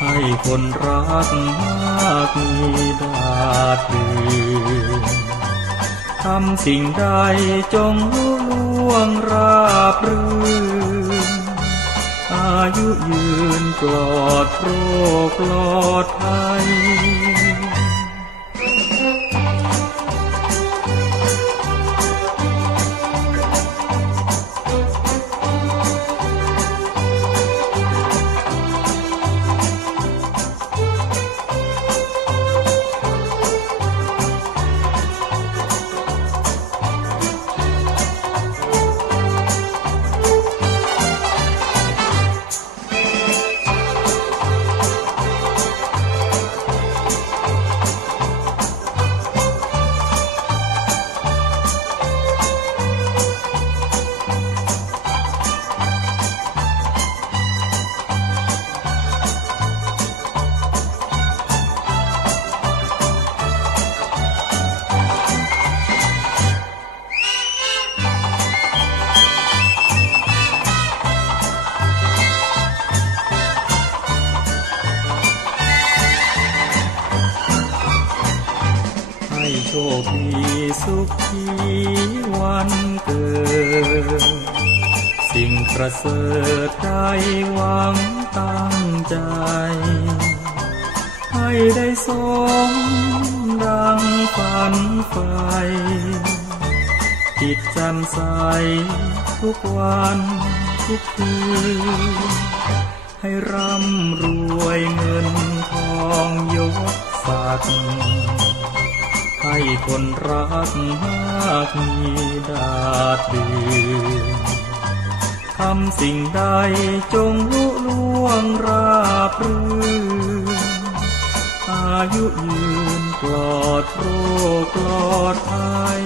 ให้คนรักมากมีดาดดืนทำสิ่งใดจงลุล่วงราบรื่น อายุยืนปลอดโรคปลอดภัย ให้โชคดีสุขีวันเกิด สิ่งประเสริฐได้หวังตั้งใจ ให้ได้สมดังฝันไฟจิตจ่มใสทุกวันทุกคืนให้ร่ำรวยเงินทองยศศักดิ์ คนรักมากมีดาดดืนทำสิ่งใดจงลุล่วงราบรื่นอายุยืนปลอดโรคปลอดภัย